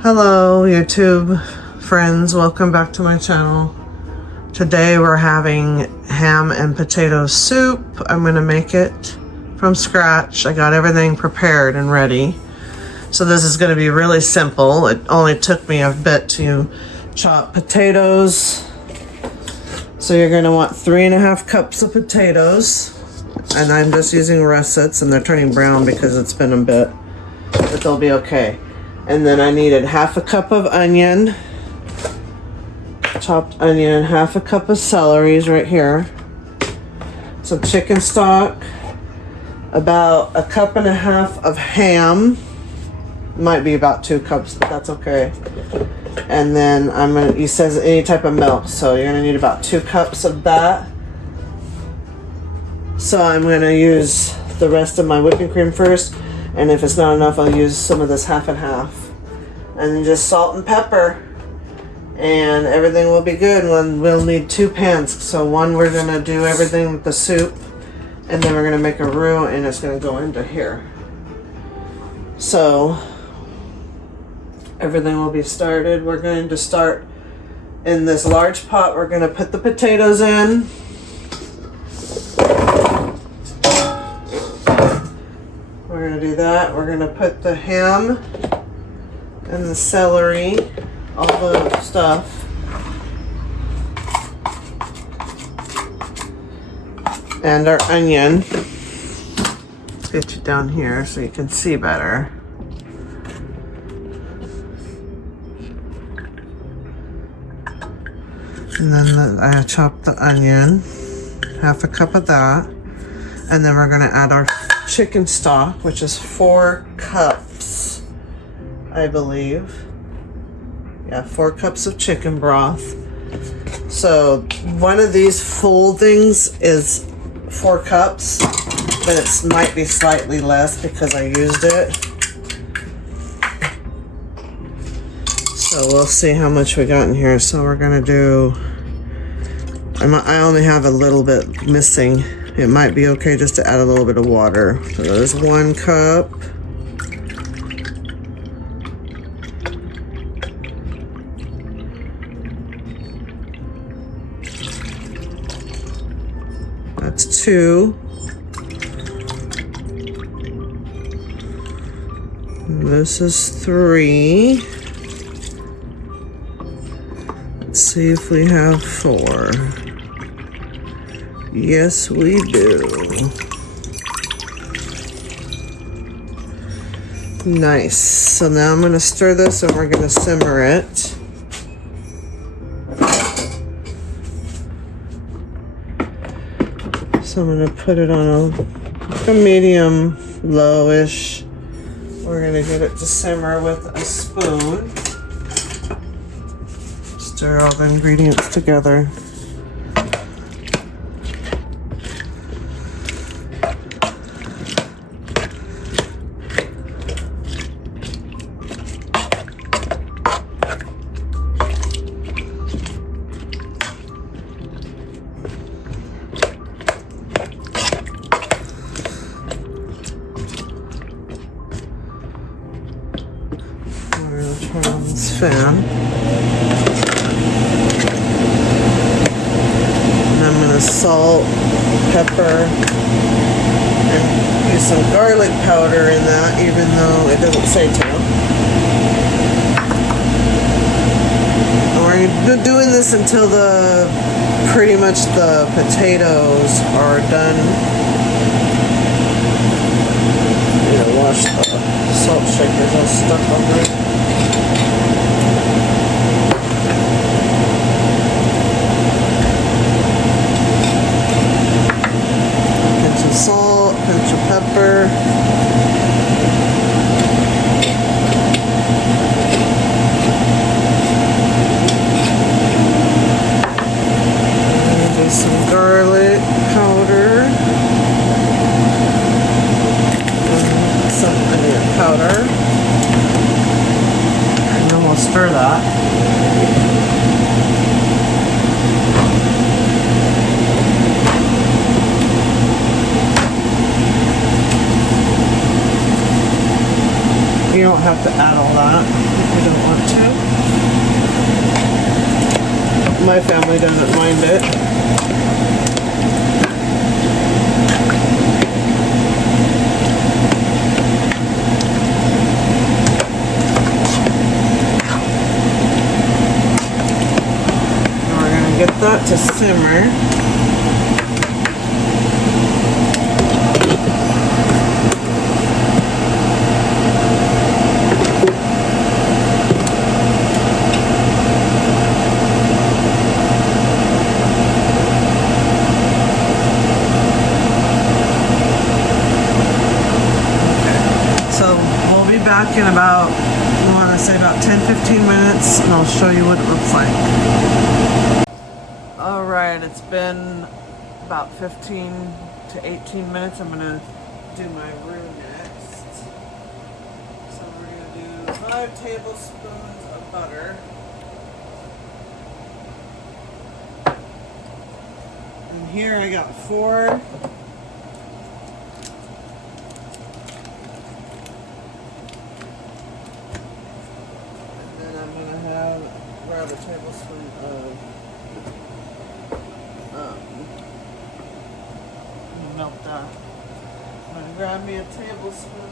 Hello YouTube friends, welcome back to my channel. Today we're having ham and potato soup. I'm gonna make it from scratch. I got everything prepared and ready. So this is gonna be really simple. It only took me a bit to chop potatoes. So you're gonna want 3.5 cups of potatoes. And I'm just using russets and they're turning brown because it's been a bit, but they'll be okay. And then I needed 1/2 cup of onion, chopped onion, 1/2 cup of celery is right here, some chicken stock, about 1.5 cups of ham, might be about 2 cups, but that's okay. And then he says any type of milk, so you're gonna need about 2 cups of that. So I'm gonna use the rest of my whipping cream first. And if it's not enough, I'll use some of this 1/2 and 1/2. And then just salt and pepper. And everything will be good. We'll need 2 pans. So one, we're gonna do everything with the soup. And then we're gonna make a roux and it's gonna go into here. So, everything will be started. We're going to start in this large pot. We're gonna put the potatoes in. We're gonna do that. We're gonna put the ham and the celery, all the stuff. And our onion. Let's get you down here so you can see better. And then I chopped the onion, 1/2 cup of that. And then we're gonna add our chicken stock, which is 4 cups, I believe. Yeah, 4 cups of chicken broth. So one of these full things is 4 cups, but it might be slightly less because I used it. So we'll see how much we got in here. So we're gonna do, I only have a little bit missing. It might be okay just to add a little bit of water. So there's 1 cup. That's 2. This is 3. Let's see if we have 4. Yes, we do. Nice. So now I'm going to stir this and we're going to simmer it. So I'm going to put it on a medium lowish. We're going to get it to simmer with a spoon. Stir all the ingredients together. Turn on this fan. And I'm going to salt, pepper, and use some garlic powder in that, even though it doesn't say to. And we're doing this until pretty much the potatoes are done. I'm going to wash the salt shakers all stuck on there. Salt, pinch of pepper. And do some garlic powder. And some onion powder. And then we'll stir that. You don't have to add all that. I don't want to. My family doesn't mind it. Now we're going to get that to simmer. Back in about, I want to say about 10-15 minutes, and I'll show you what it looks like. Alright, it's been about 15 to 18 minutes. I'm going to do my roux next. So we're going to do 5 tablespoons of butter. And here I got 4. Grab a tablespoon of melt that. I'm going to grab me a tablespoon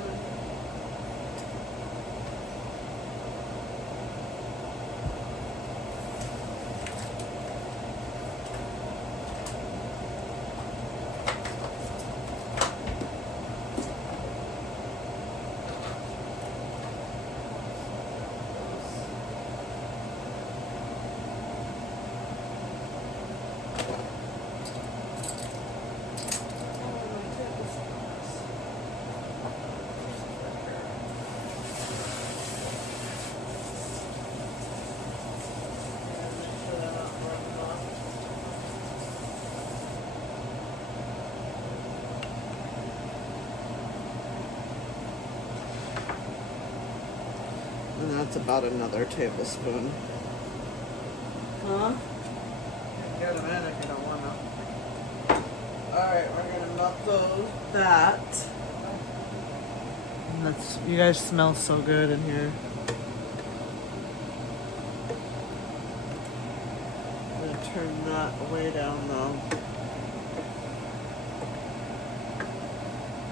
and that's about another tablespoon. Huh? Get them in if you don't want to. Alright, we're going to melt that. And that's, you guys smell so good in here. I'm going to turn that way down though.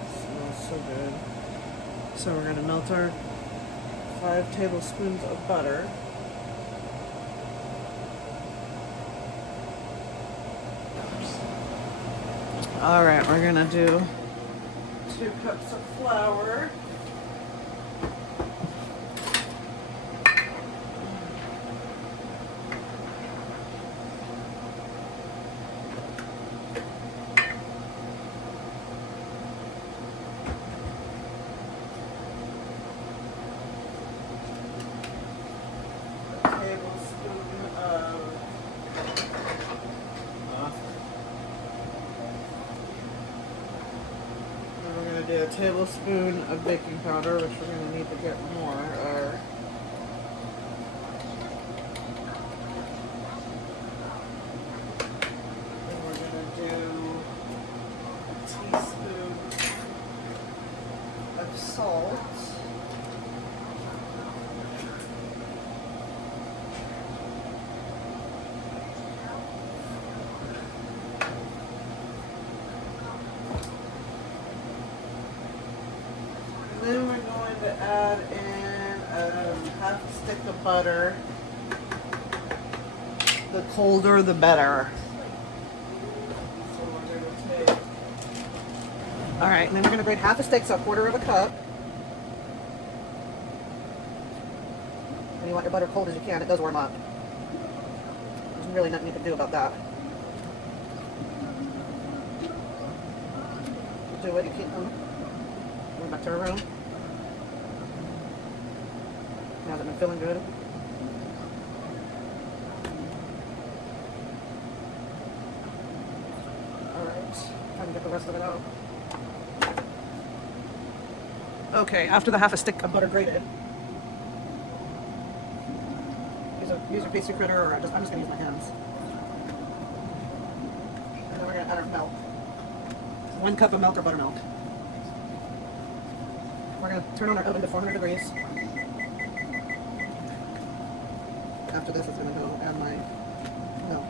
It smells so good. So we're going to melt our 5 tablespoons of butter. Alright, we're gonna do 2 cups of flour. Do a tablespoon of baking powder, which we're going to need to get more. And we're going to do a teaspoon of salt. Then we're going to add in half a stick of butter. The colder, the better. So we're going to take. All right, and then we're going to grate half a stick, so a quarter of a cup. And you want your butter cold as you can. It does warm up. There's really nothing you can do about that. Do it. You keep them. Go back to our room. Now that I'm feeling good. Alright, try to get the rest of it out. Okay, after the half a stick of butter grated, use your pastry critter, or I'm just going to use my hands. And then we're going to add our milk. 1 cup of milk or buttermilk. We're going to turn on our oven to 400 degrees. after this is going to go add my milk.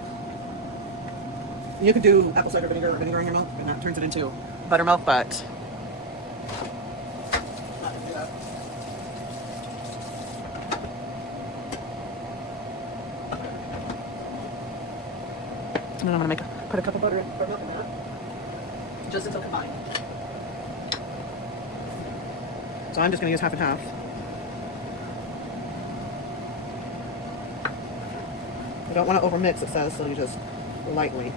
You could do apple cider vinegar or vinegar in your milk, and that turns it into buttermilk, but I'm not going to do that. And then I'm going to put a cup of butter in, or milk in that, just until combined. So I'm just going to use half and half. You don't want to overmix, it says, so you just lightly.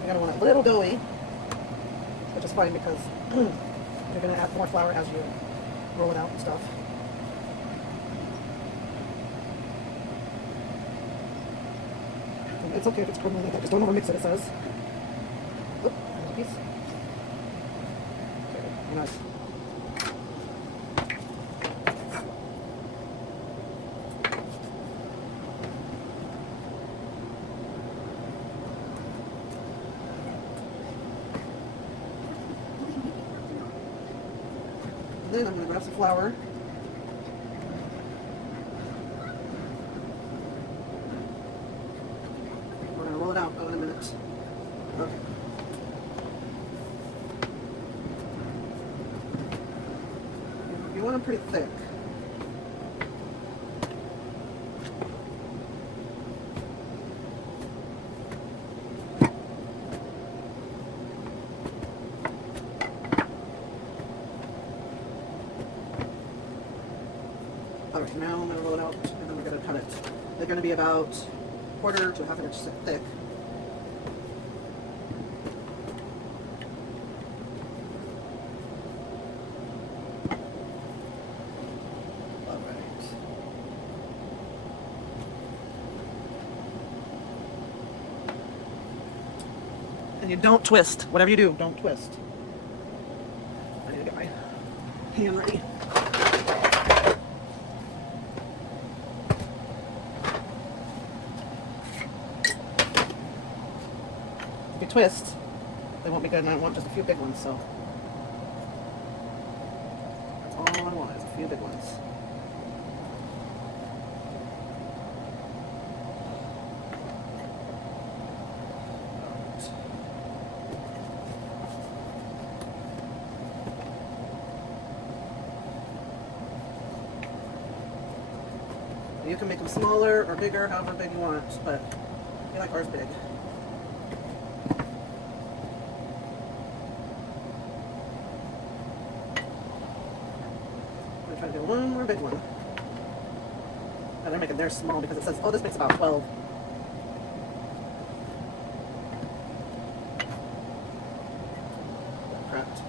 You gotta want it a little doughy, which is fine because you're gonna add more flour as you roll it out and stuff. It's okay if it's crumbling like that. Just don't overmix it, it says. Oop, there's a piece. Okay, nice. Then I'm going to grab some flour. We're going to roll it out in a minute. Okay. You want them pretty thick. Alright, now I'm going to roll it out and then we're going to cut it. They're going to be about 1/4 to 1/2 inch thick. Alright. And you don't twist. Whatever you do, don't twist. I need to get my hand ready. If you twist, they won't be good, and I want just a few big ones, so that's all I want is a few big ones. You can make them smaller or bigger, however big you want, but I like ours big. I'm trying to do one more big one. Oh, they're making theirs small because it says, oh, this makes about 12. Cracked.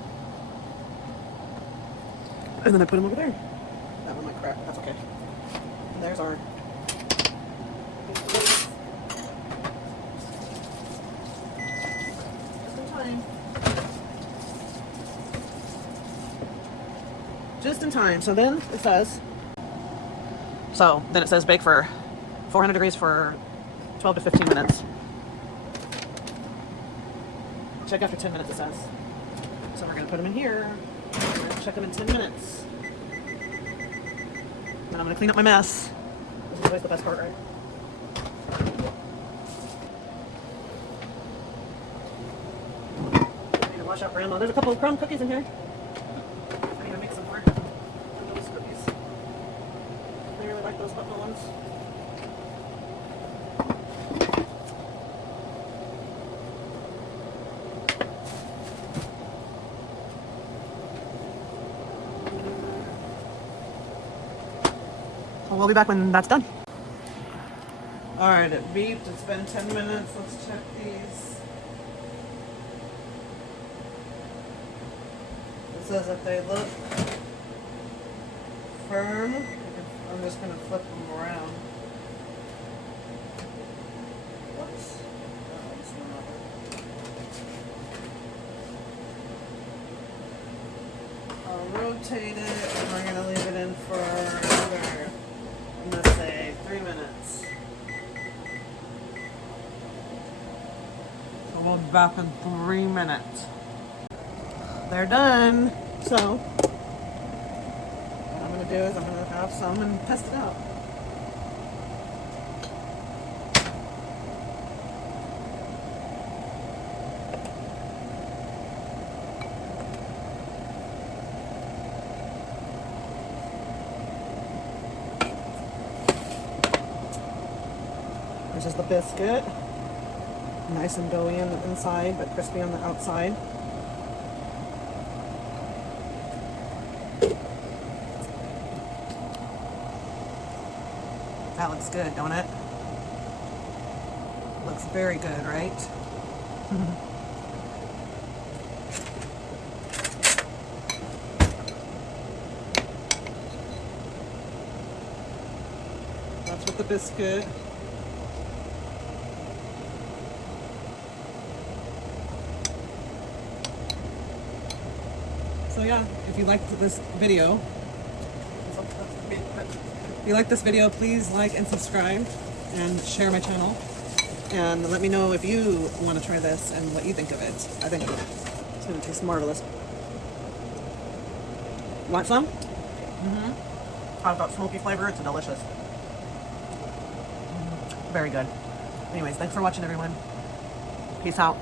And then I put them over there. That one might crack, but that's okay. And there's our just in time. So then it says, bake for 400 degrees for 12 to 15 minutes. Check after 10 minutes, it says. So we're going to put them in here. Check them in 10 minutes. And I'm going to clean up my mess. This is always the best part, right? I need to wash out grandma. There's a couple of crumb cookies in here. I need to make some more of those cookies. I really like those buffalo ones. We'll be back when that's done. Alright, it beeped. It's been 10 minutes. Let's check these. It says if they look firm, I'm just going to flip them around. Whoops. Oh, it's not. I'll rotate it and we're going to leave it in for another, let's say, 3 minutes. back in 3 minutes. They're done. So what I'm gonna do is I'm gonna have some and test it out. This is the biscuit. Nice and doughy on the inside, but crispy on the outside. That looks good, don't it? Looks very good, right? That's with the biscuit. So yeah, if you liked this video, please like and subscribe and share my channel. And let me know if you want to try this and what you think of it. I think it's going to taste marvelous. Want some? Talk about smoky flavor, it's delicious. Very good. Anyways, thanks for watching, everyone. Peace out.